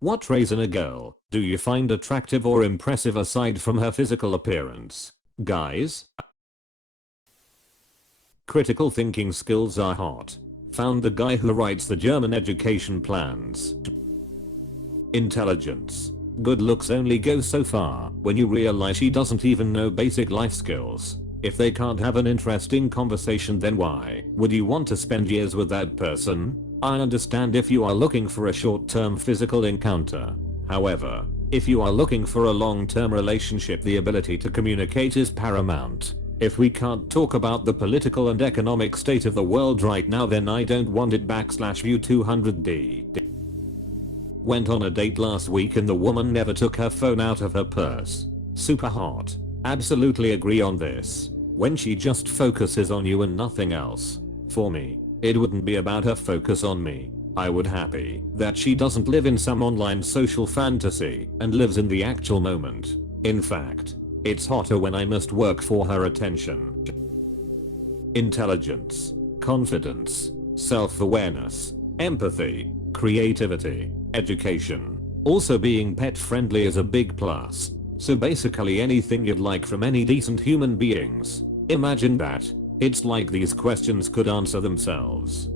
What traits in a girl do you find attractive or impressive aside from her physical appearance? Guys? Critical thinking skills are hot. Found the guy who writes the German education plans. Intelligence. Good looks only go so far when you realize she doesn't even know basic life skills. If they can't have an interesting conversation, then why would you want to spend years with that person? I understand if you are looking for a short-term physical encounter. However, if you are looking for a long-term relationship, the ability to communicate is paramount. If we can't talk about the political and economic state of the world right now, then I don't want it. View 200D. Went on a date last week and the woman never took her phone out of her purse. Super hot. Absolutely agree on this. When she just focuses on you and nothing else. For me, it wouldn't be about her focus on me. I would happy that she doesn't live in some online social fantasy and lives in the actual moment. In fact, it's hotter when I must work for her attention. Intelligence, confidence, self-awareness, empathy, creativity, education. Also being pet friendly is a big plus. So basically anything you'd like from any decent human beings. Imagine that. It's like these questions could answer themselves.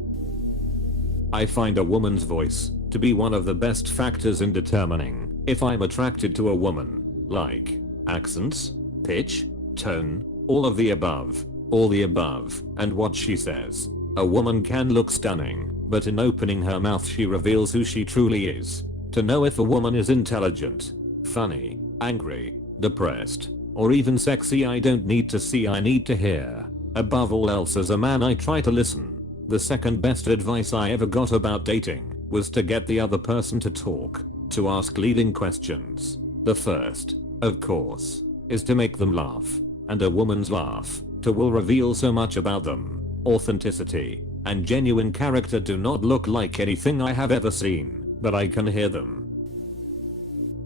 I find a woman's voice to be one of the best factors in determining if I'm attracted to a woman. Like accents, pitch, tone, all of the above, all the above, and what she says. A woman can look stunning, but in opening her mouth she reveals who she truly is. To know if a woman is intelligent, funny, angry, depressed, or even sexy, I don't need to see, I need to hear. Above all else, as a man, I try to listen. The second best advice I ever got about dating was to get the other person to talk, to ask leading questions. The first, of course, is to make them laugh, and a woman's laugh will reveal so much about them. Authenticity and genuine character do not look like anything I have ever seen, but I can hear them.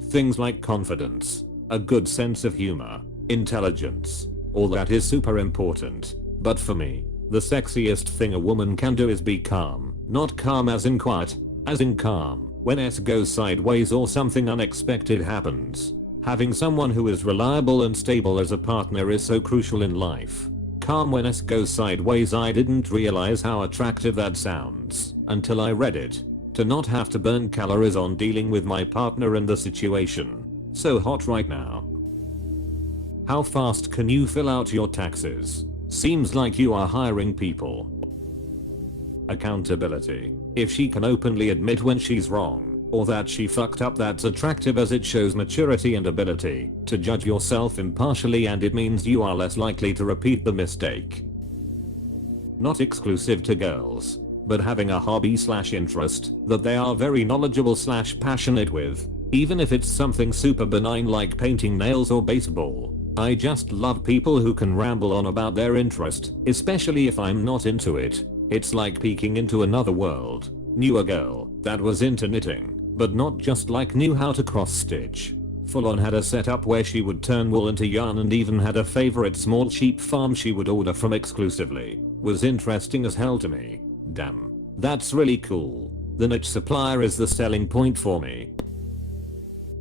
Things like confidence, a good sense of humor, intelligence, all that is super important. But for me, the sexiest thing a woman can do is be calm. Not calm as in quiet, as in calm when S goes sideways or something unexpected happens. Having someone who is reliable and stable as a partner is so crucial in life. Calm when S goes sideways. I didn't realize how attractive that sounds until I read it. To not have to burn calories on dealing with my partner and the situation. So hot right now. How fast can you fill out your taxes? Seems like you are hiring people. Accountability. If she can openly admit when she's wrong, or that she fucked up, that's attractive, as it shows maturity and ability to judge yourself impartially, and it means you are less likely to repeat the mistake. Not exclusive to girls, but having a hobby/interest that they are very knowledgeable/passionate with, even if it's something super benign like painting nails or baseball. I just love people who can ramble on about their interest, especially if I'm not into it. It's like peeking into another world. Knew a girl that was into knitting, but not just like knew how to cross stitch. Full on had a setup where she would turn wool into yarn, and even had a favorite small sheep farm she would order from exclusively. Was interesting as hell to me. Damn, that's really cool. The niche supplier is the selling point for me.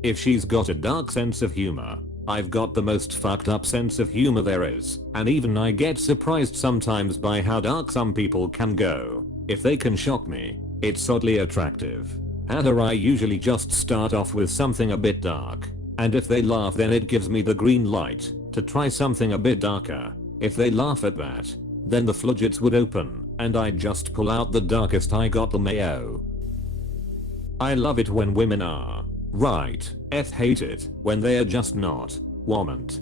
If she's got a dark sense of humor, I've got the most fucked up sense of humor there is, and even I get surprised sometimes by how dark some people can go. If they can shock me, it's oddly attractive. However, I usually just start off with something a bit dark, and if they laugh, then it gives me the green light to try something a bit darker. If they laugh at that, then the floodgates would open, and I'd just pull out the darkest I got, the mayo. I love it when women are right. Hate it when they are just not. Want.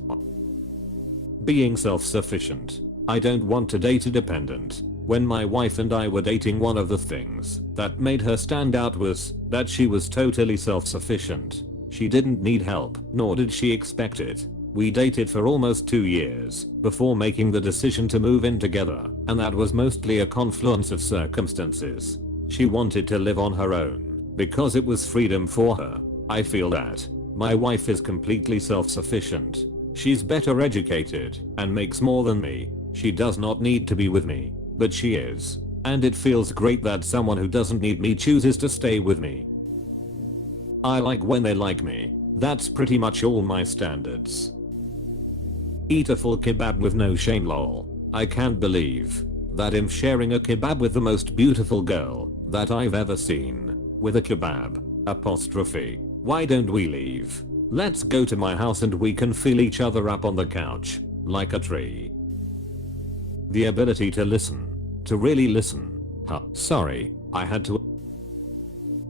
Being self-sufficient. I don't want to date a dependent. When my wife and I were dating, one of the things that made her stand out was that she was totally self-sufficient. She didn't need help, nor did she expect it. We dated for almost 2 years before making the decision to move in together, and that was mostly a confluence of circumstances. She wanted to live on her own because it was freedom for her. I feel that my wife is completely self-sufficient. She's better educated and makes more than me. She does not need to be with me, but she is. And it feels great that someone who doesn't need me chooses to stay with me. I like when they like me. That's pretty much all my standards. Eat a full kebab with no shame lol. I can't believe that I'm sharing a kebab with the most beautiful girl that I've ever seen. With a kebab. Apostrophe. Why don't we leave? Let's go to my house and we can feel each other up on the couch. Like a tree. The ability to listen. To really listen. Sorry, I had to.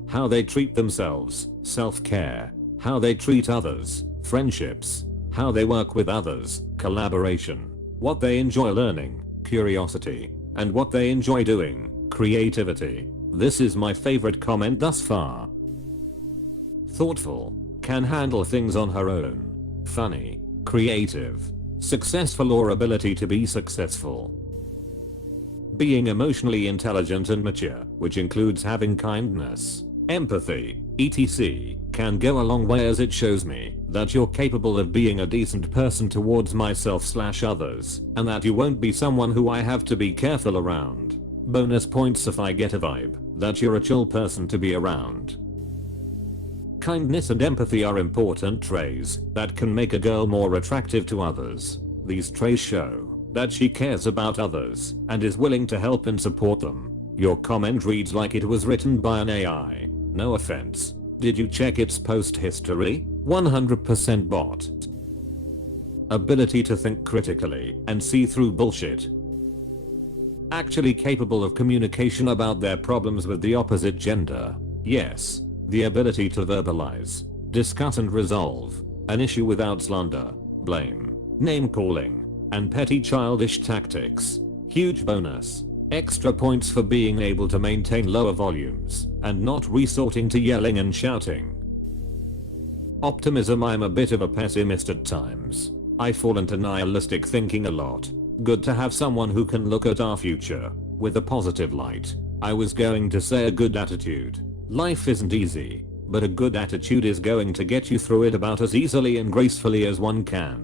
How they treat themselves. Self-care. How they treat others. Friendships. How they work with others. Collaboration. What they enjoy learning. Curiosity. And what they enjoy doing. Creativity. This is my favorite comment thus far. Thoughtful. Can handle things on her own. Funny. Creative. Successful or ability to be successful. Being emotionally intelligent and mature, which includes having kindness, empathy, etc. can go a long way as it shows me that you're capable of being a decent person towards myself/others, and that you won't be someone who I have to be careful around. Bonus points if I get a vibe that you're a chill person to be around. Kindness and empathy are important traits that can make a girl more attractive to others. These traits show that she cares about others and is willing to help and support them. Your comment reads like it was written by an AI. No offense. Did you check its post history? 100% bot. Ability to think critically and see through bullshit. Actually capable of communication about their problems with the opposite gender. Yes. The ability to verbalize, discuss and resolve an issue without slander, blame, name calling, and petty childish tactics. Huge bonus. Extra points for being able to maintain lower volumes and not resorting to yelling and shouting. Optimism. I'm a bit of a pessimist at times. I fall into nihilistic thinking a lot. Good to have someone who can look at our future with a positive light. I was going to say a good attitude. Life isn't easy, but a good attitude is going to get you through it about as easily and gracefully as one can.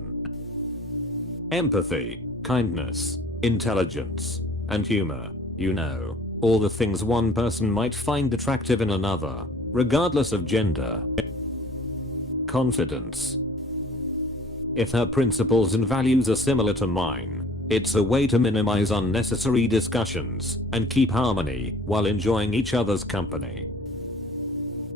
Empathy, kindness, intelligence, and humor. You know, all the things one person might find attractive in another, regardless of gender. Confidence. If her principles and values are similar to mine, it's a way to minimize unnecessary discussions and keep harmony while enjoying each other's company.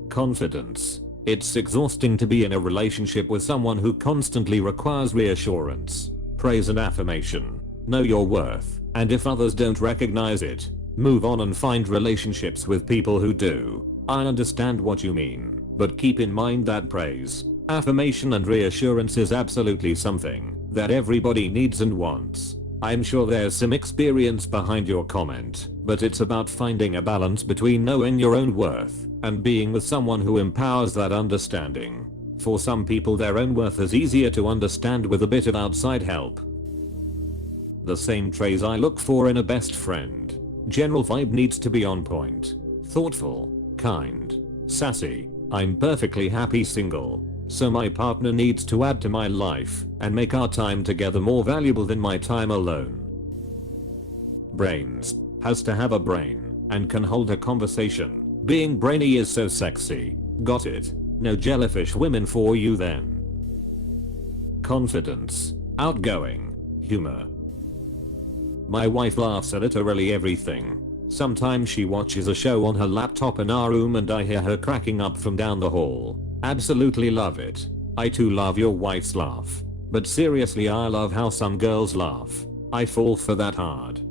Confidence. It's exhausting to be in a relationship with someone who constantly requires reassurance, praise and affirmation. Know your worth, and if others don't recognize it, move on and find relationships with people who do. I understand what you mean, but keep in mind that praise, affirmation and reassurance is absolutely something that everybody needs and wants. I'm sure there's some experience behind your comment, but it's about finding a balance between knowing your own worth and being with someone who empowers that understanding. For some people their own worth is easier to understand with a bit of outside help. The same traits I look for in a best friend. General vibe needs to be on point. Thoughtful, kind, sassy. I'm perfectly happy single, so my partner needs to add to my life and make our time together more valuable than my time alone. Brains. Has to have a brain and can hold a conversation. Being brainy is so sexy. Got it. No jellyfish women for you then. Confidence. Outgoing. Humor. My wife laughs at literally everything. Sometimes she watches a show on her laptop in our room and I hear her cracking up from down the hall. Absolutely love it. I too love your wife's laugh. But seriously, I love how some girls laugh. I fall for that hard.